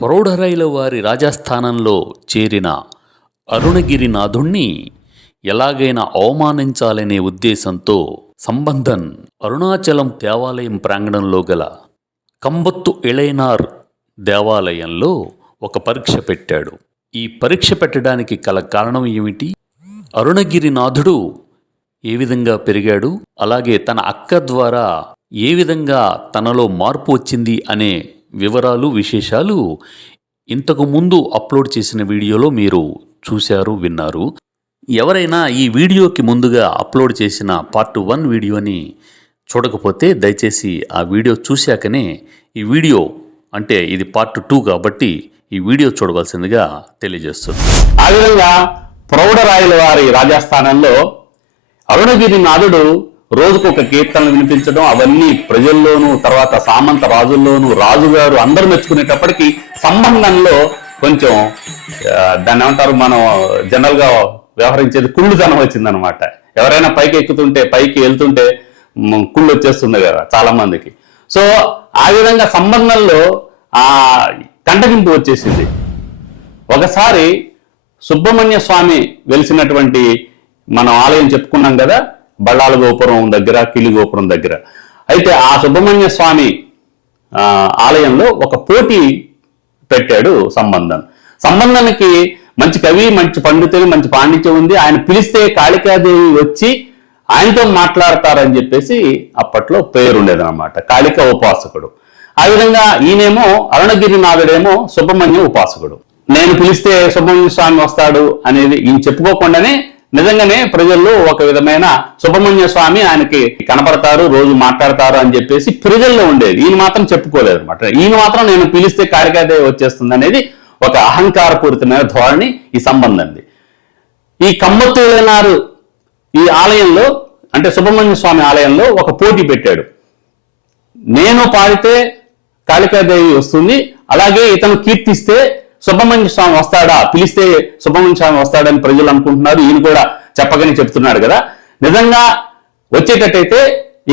ప్రౌఢరైల వారి రాజస్థానంలో చేరిన అరుణగిరినాథుణ్ణి ఎలాగైనా అవమానించాలనే ఉద్దేశంతో సంబంధన్ అరుణాచలం దేవాలయం ప్రాంగణంలో గల కంబత్తు ఇళయనార్ దేవాలయంలో ఒక పరీక్ష పెట్టాడు. ఈ పరీక్ష పెట్టడానికి గల కారణం ఏమిటి? అరుణగిరినాథుడు ఏ విధంగా పెరిగాడు, అలాగే తన అక్క ద్వారా ఏ విధంగా తనలో మార్పు వచ్చింది అనే వివరాలు, విశేషాలు ఇంతకు ముందు అప్లోడ్ చేసిన వీడియోలో మీరు చూశారు, విన్నారు. ఎవరైనా ఈ వీడియోకి ముందుగా అప్లోడ్ చేసిన పార్ట్ 1 వీడియోని చూడకపోతే దయచేసి ఆ వీడియో చూశాకనే ఈ వీడియో, అంటే ఇది పార్ట్ 2 కాబట్టి ఈ వీడియో చూడవలసిందిగా తెలియజేస్తుంది. ఆ విధంగా ప్రౌఢరాయల వారి రాజస్థానంలో అరుణగిరినాథుడు రోజుకు ఒక కీర్తనలు వినిపించడం, అవన్నీ ప్రజల్లోనూ, తర్వాత సామంత రాజుల్లోనూ, రాజుగారు అందరూ మెచ్చుకునేటప్పటికీ సంబంధంలో కొంచెం దాన్ని ఏమంటారు, మనం జనరల్ గా వ్యవహరించేది కుళ్ళుతనం వచ్చిందనమాట. ఎవరైనా పైకి ఎక్కుతుంటే, పైకి వెళ్తుంటే కుళ్ళు వచ్చేస్తుంది కదా చాలా మందికి. సో ఆ విధంగా సంబంధంలో ఆ కంటగింపు వచ్చేసింది. ఒకసారి సుబ్రహ్మణ్య స్వామి వెలిసినటువంటి మనం ఆలయం చెప్పుకున్నాం కదా, బళ్ళాల గోపురం దగ్గర, కిలి గోపురం దగ్గర. అయితే ఆ సుబ్రహ్మణ్య స్వామి ఆలయంలో ఒక పోటీ పెట్టాడు సంబంధన్. సంబంధానికి మంచి కవి, మంచి పండితులు, మంచి పాండిత్యం ఉంది. ఆయన పిలిస్తే కాళికాదేవి వచ్చి ఆయనతో మాట్లాడతారని చెప్పేసి అప్పట్లో పేరుండేదన్నమాట, కాళిక ఉపాసకుడు. ఆ విధంగా ఈయనేమో అరుణగిరినాథుడేమో సుబ్రహ్మణ్య ఉపాసకుడు. నేను పిలిస్తే సుబ్రహ్మణ్య స్వామి వస్తాడు అనేది ఈయన చెప్పుకోకుండానే నిజంగానే ప్రజల్లో ఒక విధమైన సుబ్రహ్మణ్య స్వామి ఆయనకి కనపడతారు, రోజు మాట్లాడతారు అని చెప్పేసి ప్రజల్లో ఉండేది. ఈయన మాత్రం చెప్పుకోలేదు అనమాట. ఈయన మాత్రం నేను పిలిస్తే కాళికాదేవి వచ్చేస్తుంది అనేది ఒక అహంకారపూరితమైన ధోరణి ఈ సంబంధంది. ఈ కంబత్తు ఇళయనారు ఈ ఆలయంలో, అంటే సుబ్రహ్మణ్య స్వామి ఆలయంలో ఒక పోటీ పెట్టాడు. నేను పాడితే కాళికాదేవి వస్తుంది, అలాగే ఇతను కీర్తిస్తే సుబ్రహ్మణ్య స్వామి వస్తాడా, పిలిస్తే సుబ్రహ్మణ్య స్వామి వస్తాడని ప్రజలు అనుకుంటున్నారు. ఈయన కూడా చెప్పకని చెప్తున్నాడు కదా. నిజంగా వచ్చేటట్టయితే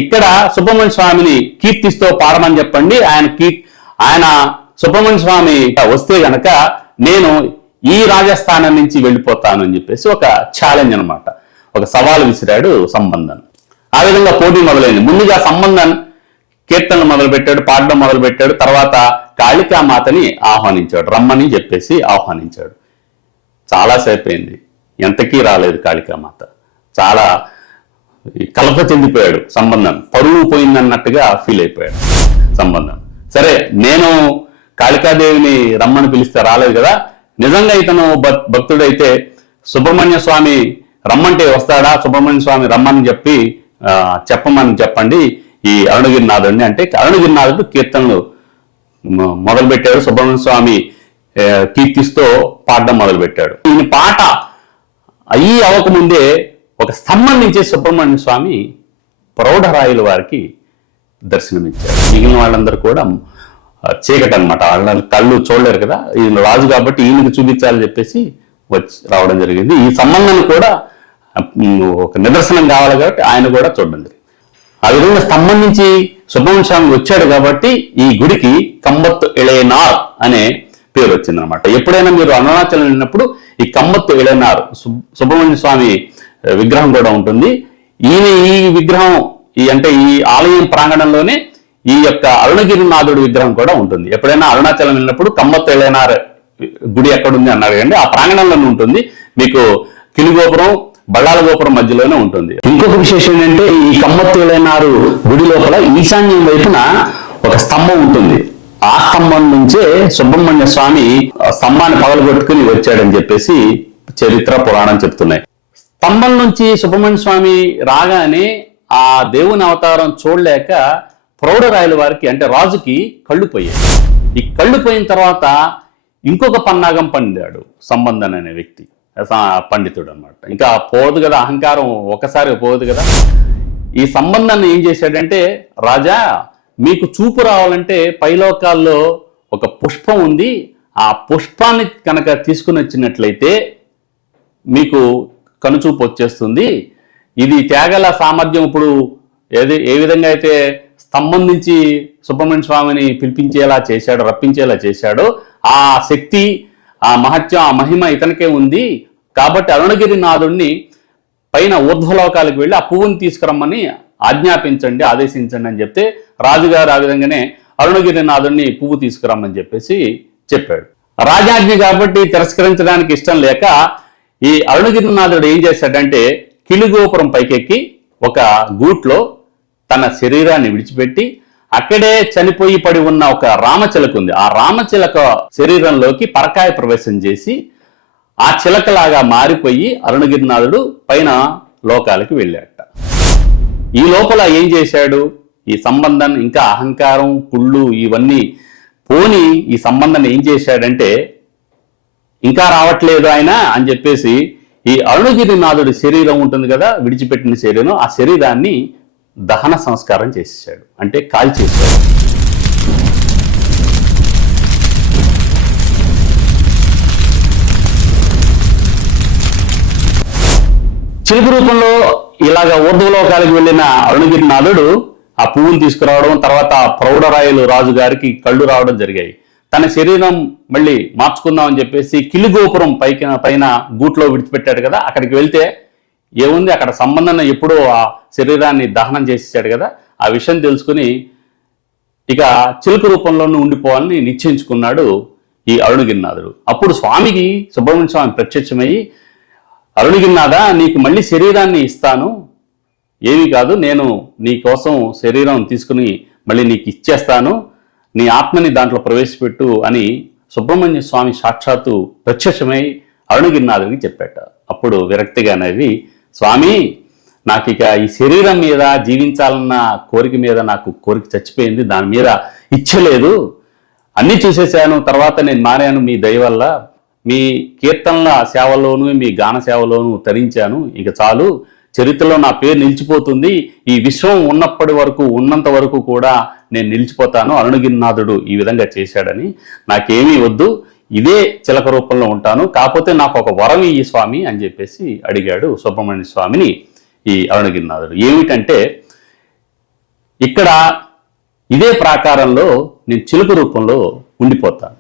ఇక్కడ సుబ్రహ్మణ్య స్వామిని కీర్తిస్తూ పాడమని చెప్పండి. ఆయన సుబ్రహ్మణ్య స్వామి వస్తే గనక నేను ఈ రాజస్థానం నుంచి వెళ్ళిపోతాను అని చెప్పేసి ఒక ఛాలెంజ్ అనమాట, ఒక సవాలు విసిరాడు సంబంధన్. ఆ విధంగా పోటీ మొదలైంది. ముందుగా సంబంధన్ కీర్తనలు మొదలుపెట్టాడు, పాడడం మొదలుపెట్టాడు. తర్వాత కాళికామాతని ఆహ్వానించాడు, రమ్మని చెప్పేసి ఆహ్వానించాడు. చాలాసేపు అయింది, ఎంతకీ రాలేదు కాళికామాత. చాలా కలత చెందిపోయాడు సంబంధం, పరువు పోయిందన్నట్టుగా ఫీల్ అయిపోయాడు సంబంధం. సరే, నేను కాళికాదేవిని రమ్మని పిలిస్తే రాలేదు కదా, నిజంగా ఇతను భక్తుడైతే సుబ్రహ్మణ్య స్వామి రమ్మంటే వస్తాడా, సుబ్రహ్మణ్య స్వామి రమ్మని చెప్పమని చెప్పండి ఈ అరుణగిరినాథుడిని అంటే, అరుణగిరినాథుడు కీర్తనలు మొదలుపెట్టాడు. సుబ్రహ్మణ్య స్వామి కీర్తిస్తూ పాడడం మొదలుపెట్టాడు. ఈయన పాట అయ్యి అవ్వకముందే ఒక స్తంభం నుంచి సుబ్రహ్మణ్య స్వామి ప్రౌఢరాయుల వారికి దర్శనమిచ్చారు. మిగిలిన వాళ్ళందరూ కూడా చీకటి అనమాట, వాళ్ళ కళ్ళు చూడలేరు కదా, ఈయన రాజు కాబట్టి ఈయనకి చూపించాలని చెప్పేసి వచ్చి రావడం జరిగింది. ఈ సంబంధాన్ని కూడా ఒక నిదర్శనం కావాలి కాబట్టి ఆయన కూడా చూడడం జరిగింది. ఆ విధంగా స్తంభం నుంచి సుబ్రహ్మణ్య స్వామి వచ్చాడు కాబట్టి ఈ గుడికి కంబత్తు ఇళయనార్ అనే పేరు వచ్చిందనమాట. ఎప్పుడైనా మీరు అరుణాచలం వెళ్ళినప్పుడు ఈ కంబత్తు ఇళయనార్ సుబ్రహ్మణ్య స్వామి విగ్రహం కూడా ఉంటుంది. ఈ విగ్రహం అంటే ఈ ఆలయం ప్రాంగణంలోనే ఈ యొక్క అరుణగిరినాథుడి విగ్రహం కూడా ఉంటుంది. ఎప్పుడైనా అరుణాచలం వెళ్ళినప్పుడు కంబత్తు ఇళయనార్ గుడి ఎక్కడుంది అన్నారు కండి, ఆ ప్రాంగణంలోనే ఉంటుంది. మీకు కిలి గోపురం, బళ్ళాల గోపురం మధ్యలోనే ఉంటుంది. ఇంకొక విశేషం ఏంటంటే, ఈ కంబత్తు ఇళయనారు గుడి లోపల ఈశాన్యం వైపున ఒక స్తంభం ఉంటుంది. ఆ స్తంభం నుంచే సుబ్రహ్మణ్య స్వామి స్తంభాన్ని పగలగొట్టుకుని వచ్చాడని చెప్పేసి చరిత్ర, పురాణం చెప్తున్నాయి. స్తంభం నుంచి సుబ్రహ్మణ్య స్వామి రాగానే ఆ దేవుని అవతారం చూడలేక ప్రౌఢరాయల వారికి, అంటే రాజుకి కళ్ళు పోయాయి. ఈ కళ్ళు పోయిన తర్వాత ఇంకొక పన్నాగం పండాడు సంబంధన్ అనే వ్యక్తి, పండితుడు అనమాట. ఇంకా పోదు కదా, అహంకారం ఒకసారి పోదు కదా. ఈ సంబంధాన్ని ఏం చేశాడంటే, రాజా మీకు చూపు రావాలంటే పైలోకాల్లో ఒక పుష్పం ఉంది, ఆ పుష్పాన్ని కనుక తీసుకుని వచ్చినట్లయితే మీకు కనుచూపు వచ్చేస్తుంది. ఇది త్యాగల సామర్థ్యం ఇప్పుడు ఏ విధంగా అయితే స్తంభం నుంచి సుబ్రహ్మణ్య స్వామిని పిలిపించేలా చేశాడో, రప్పించేలా చేశాడో, ఆ శక్తి, ఆ మహత్యం, ఆ మహిమ ఇతనికే ఉంది. కాబట్టి అరుణగిరినాథుణ్ణి పైన ఊర్ధ్వలోకాలకు వెళ్ళి ఆ పువ్వుని తీసుకురమ్మని ఆజ్ఞాపించండి, ఆదేశించండి అని చెప్తే రాజుగారు ఆ విధంగానే అరుణగిరినాథుణ్ణి పువ్వు తీసుకురమ్మని చెప్పేసి చెప్పాడు. రాజాజ్ఞ కాబట్టి తిరస్కరించడానికి ఇష్టం లేక ఈ అరుణగిరినాథుడు ఏం చేశాడంటే కిలిగోపురం పైకెక్కి ఒక గూట్లో తన శరీరాన్ని విడిచిపెట్టి అక్కడే చనిపోయి పడి ఉన్న ఒక రామచిలక ఉంది. ఆ రామచిలక శరీరంలోకి పరకాయ ప్రవేశం చేసి ఆ చిలకలాగా మారిపోయి అరుణగిరినాథుడు పైన లోకాలకి వెళ్ళాట. ఈ లోపల ఏం చేశాడు, ఈ సంబంధం ఇంకా అహంకారం, కుళ్ళు ఇవన్నీ పోని ఈ సంబంధం ఏం చేశాడంటే ఇంకా రావట్లేదు ఆయన అని చెప్పేసి ఈ అరుణగిరినాథుడి శరీరం ఉంటుంది కదా, విడిచిపెట్టిన శరీరం, ఆ శరీరాన్ని దహన సంస్కారం చేసేసాడు, అంటే కాల్చేశాడు. చిలుక రూపంలో ఇలాగ ఊర్ధ్వలోకాలకు వెళ్ళిన అరుణగిరినాథుడు ఆ పువ్వును తీసుకురావడం, తర్వాత ప్రౌఢరాయలు రాజు గారికి కళ్ళు రావడం జరిగాయి. తన శరీరం మళ్ళీ మార్చుకుందామని చెప్పేసి కిలిగోపురం పైన గూట్లో విడిచిపెట్టాడు కదా, అక్కడికి వెళ్తే ఏముంది, అక్కడ సంబంధం ఎప్పుడో ఆ శరీరాన్ని దహనం చేసేసాడు కదా. ఆ విషయం తెలుసుకుని ఇక చిలుక రూపంలోనే ఉండిపోవాలని నిశ్చయించుకున్నాడు ఈ అరుణగిరినాథుడు. అప్పుడు స్వామికి, సుబ్రహ్మణ్య స్వామి ప్రత్యక్షమయ్యి, అరుణగిరినాథ, నీకు మళ్ళీ శరీరాన్ని ఇస్తాను, ఏమీ కాదు, నేను నీ కోసం శరీరం తీసుకుని మళ్ళీ నీకు ఇచ్చేస్తాను, నీ ఆత్మని దాంట్లో ప్రవేశపెట్టు అని సుబ్రహ్మణ్య స్వామి సాక్షాత్తు ప్రత్యక్షమై అరుణగిరినాథుడికి చెప్పాట. అప్పుడు విరక్తిగా అనేది, స్వామి, నాకు ఇక ఈ శరీరం మీద జీవించాలన్న కోరిక మీద నాకు కోరిక చచ్చిపోయింది, దాని మీద ఇచ్చలేదు, అన్నీ చూసేశాను, తర్వాత నేను మారాను మీ దయ వల్ల, మీ కీర్తనల సేవలోను మీ గాన సేవలోను తరించాను, ఇక చాలు, చరిత్రలో నా పేరు నిలిచిపోతుంది, ఈ విశ్వం ఉన్నప్పటి వరకు ఉన్నంత వరకు కూడా నేను నిలిచిపోతాను, అరుణగిరినాథుడు ఈ విధంగా చేశాడని, నాకేమీ వద్దు, ఇదే చిలక రూపంలో ఉంటాను, కాకపోతే నాకు ఒక వరం ఈ స్వామి అని చెప్పేసి అడిగాడు సుబ్రహ్మణ్య స్వామిని ఈ అరుణగిరినాథుడు. ఏమిటంటే ఇక్కడ ఇదే ప్రాకారంలో నేను చిలుక రూపంలో ఉండిపోతాను,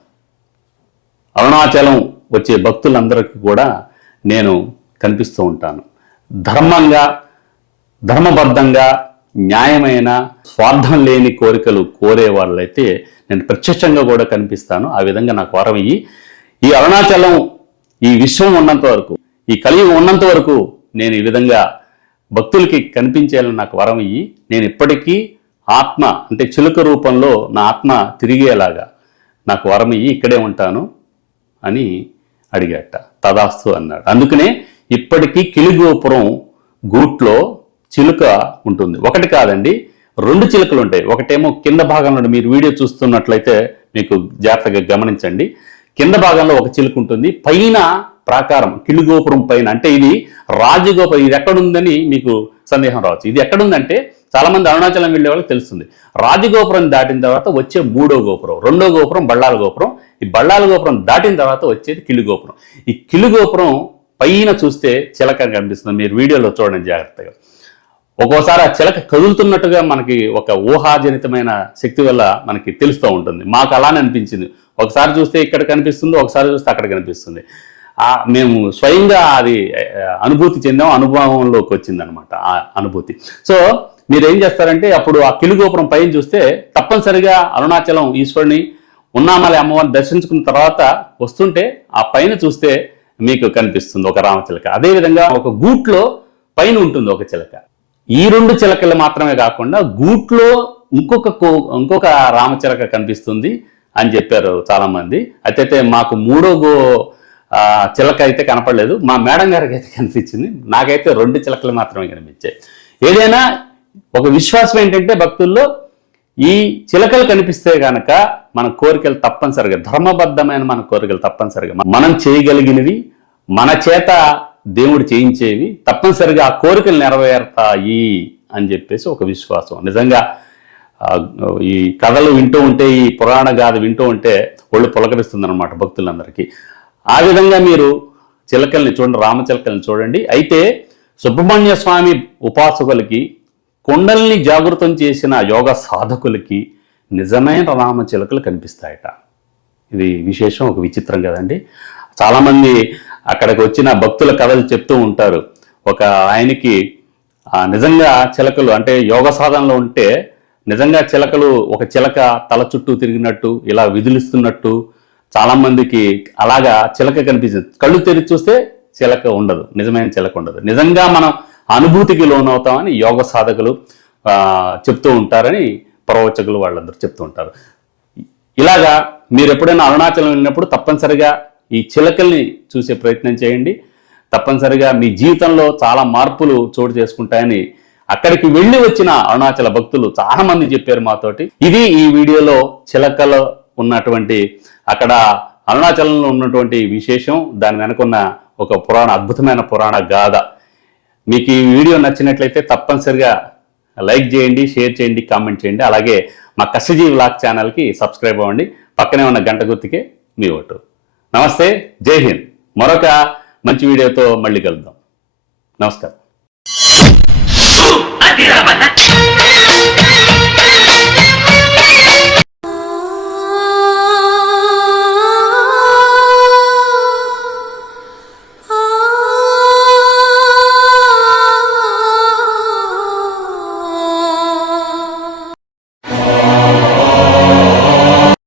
అరుణాచలం వచ్చే భక్తులందరికీ కూడా నేను కనిపిస్తూ ఉంటాను, ధర్మంగా, ధర్మబద్ధంగా, న్యాయమైన, స్వార్థం లేని కోరికలు కోరే వాళ్ళైతే నేను ప్రత్యక్షంగా కూడా కనిపిస్తాను, ఆ విధంగా నాకు వరం ఇయ్యి, ఈ అరుణాచలం, ఈ విశ్వం ఉన్నంత వరకు, ఈ కలియుగం ఉన్నంత వరకు నేను ఈ విధంగా భక్తులకి కనిపించేయాలని నాకు వరం ఇయ్యి, నేను ఇప్పటికీ ఆత్మ అంటే చిలుక రూపంలో నా ఆత్మ తిరిగేలాగా నాకు వరం ఇయ్యి, ఇక్కడే ఉంటాను అని అడిగాట. తదాస్తు అన్నాడు. అందుకనే ఇప్పటికీ కిలిగోపురం గూట్లో చిలుక ఉంటుంది. ఒకటి కాదండి, 2 చిలుకలు ఉంటాయి. ఒకటేమో కింద భాగంలో, మీరు వీడియో చూస్తున్నట్లయితే మీకు జాగ్రత్తగా గమనించండి, కింద భాగంలో ఒక చిలుక ఉంటుంది, పైన ప్రాకారం కిలిగోపురం పైన, అంటే ఇది రాజగోపురం, ఇది ఎక్కడుందని మీకు సందేహం రావచ్చు. ఇది ఎక్కడుందంటే చాలా మంది అరుణాచలం వెళ్ళే వాళ్ళకి తెలుస్తుంది. రాజగోపురం దాటిన తర్వాత వచ్చే 3వ గోపురం, 2వ గోపురం బళ్ళాల గోపురం, ఈ బళ్ళాల గోపురం దాటిన తర్వాత వచ్చేది కిలిగోపురం. ఈ కిలిగోపురం పైన చూస్తే చిలక కనిపిస్తుంది, మీరు వీడియోలో చూడండి జాగ్రత్తగా. ఒక్కోసారి ఆ చిలక కదులుతున్నట్టుగా మనకి ఒక ఊహాజనితమైన శక్తి వల్ల మనకి తెలుస్తూ ఉంటుంది. మాకు అలానే అనిపించింది, ఒకసారి చూస్తే ఇక్కడ కనిపిస్తుంది, ఒకసారి చూస్తే అక్కడ కనిపిస్తుంది. మేము స్వయంగా అది అనుభూతి చెందాం, అనుభవంలోకి వచ్చిందనమాట ఆ అనుభూతి. సో మీరేం చేస్తారంటే అప్పుడు ఆ కిలిగోపురం పైన చూస్తే తప్పనిసరిగా అరుణాచలం ఈశ్వరుని, ఉన్నామలై అమ్మవారిని దర్శించుకున్న తర్వాత వస్తుంటే ఆ పైన చూస్తే మీకు కనిపిస్తుంది ఒక రామచిలక. అదేవిధంగా ఒక గూట్లో పైన ఉంటుంది ఒక చిలక. ఈ 2 చిలకలు మాత్రమే కాకుండా గూట్లో ఇంకొక రామచిలక కనిపిస్తుంది అని చెప్పారు చాలా మంది. అయితే మాకు 3వ చిలక అయితే కనపడలేదు, మా మేడం గారికి అయితే కనిపించింది, నాకైతే 2 చిలకలు మాత్రమే కనిపించాయి. ఏదైనా ఒక విశ్వాసం ఏంటంటే భక్తుల్లో, ఈ చిలకలు కనిపిస్తే కనుక మన కోరికలు తప్పనిసరిగా, ధర్మబద్ధమైన మన కోరికలు తప్పనిసరిగా మనం చేయగలిగినవి, మన చేత దేవుడు చేయించేవి తప్పనిసరిగా ఆ కోరికలు నెరవేరుతాయి అని చెప్పేసి ఒక విశ్వాసం. నిజంగా ఈ కథలు వింటూ ఉంటే, ఈ పురాణ గాథ వింటూ ఉంటే ఒళ్ళు పులకరిస్తుంది అనమాట భక్తులందరికీ. ఆ విధంగా మీరు చిలకల్ని చూడండి, రామచిలకల్ని చూడండి. అయితే సుబ్రహ్మణ్య స్వామి ఉపాసకులకి, కొండల్ని జాగృతం చేసిన యోగ సాధకులకి నిజమైన రామచిలకలు కనిపిస్తాయట. ఇది విశేషం, ఒక విచిత్రం కదండి. చాలామంది అక్కడికి వచ్చిన భక్తుల కథలు చెప్తూ ఉంటారు. ఒక ఆయనకి నిజంగా చిలకలు అంటే యోగ సాధనలో ఉంటే నిజంగా చిలకలు, ఒక చిలక తల చుట్టూ తిరిగినట్టు ఇలా విధులిస్తున్నట్టు చాలామందికి అలాగా చిలక కనిపిస్తుంది. కళ్ళు తెరిచి చూస్తే చిలక ఉండదు, నిజమైన చిలక ఉండదు. నిజంగా మనం అనుభూతికి లోనవుతామని యోగ సాధకులు చెప్తూ ఉంటారని ప్రవచకులు వాళ్ళందరూ చెప్తూ ఉంటారు. ఇలాగా మీరు ఎప్పుడైనా అరుణాచలం వెళ్ళినప్పుడు తప్పనిసరిగా ఈ చిలకల్ని చూసే ప్రయత్నం చేయండి. తప్పనిసరిగా మీ జీవితంలో చాలా మార్పులు చోటు చేసుకుంటాయని అక్కడికి వెళ్ళి వచ్చిన అరుణాచల భక్తులు చాలా మంది చెప్పారు మాతోటి. ఇది ఈ వీడియోలో చిలకలో ఉన్నటువంటి, అక్కడ అరుణాచలంలో ఉన్నటువంటి విశేషం, దాని వెనుకున్న ఒక అద్భుతమైన పురాణ గాథ. మీకు ఈ వీడియో నచ్చినట్లయితే తప్పనిసరిగా లైక్ చేయండి, షేర్ చేయండి, కామెంట్ చేయండి. అలాగే మా కష్టజీ వ్లాగ్ ఛానల్కి సబ్స్క్రైబ్ అవ్వండి. పక్కనే ఉన్న గంట గుర్తుకే మీ ఓటు. నమస్తే, జై హింద్. మరొక మంచి వీడియోతో మళ్ళీ కలుద్దాం. నమస్కారం.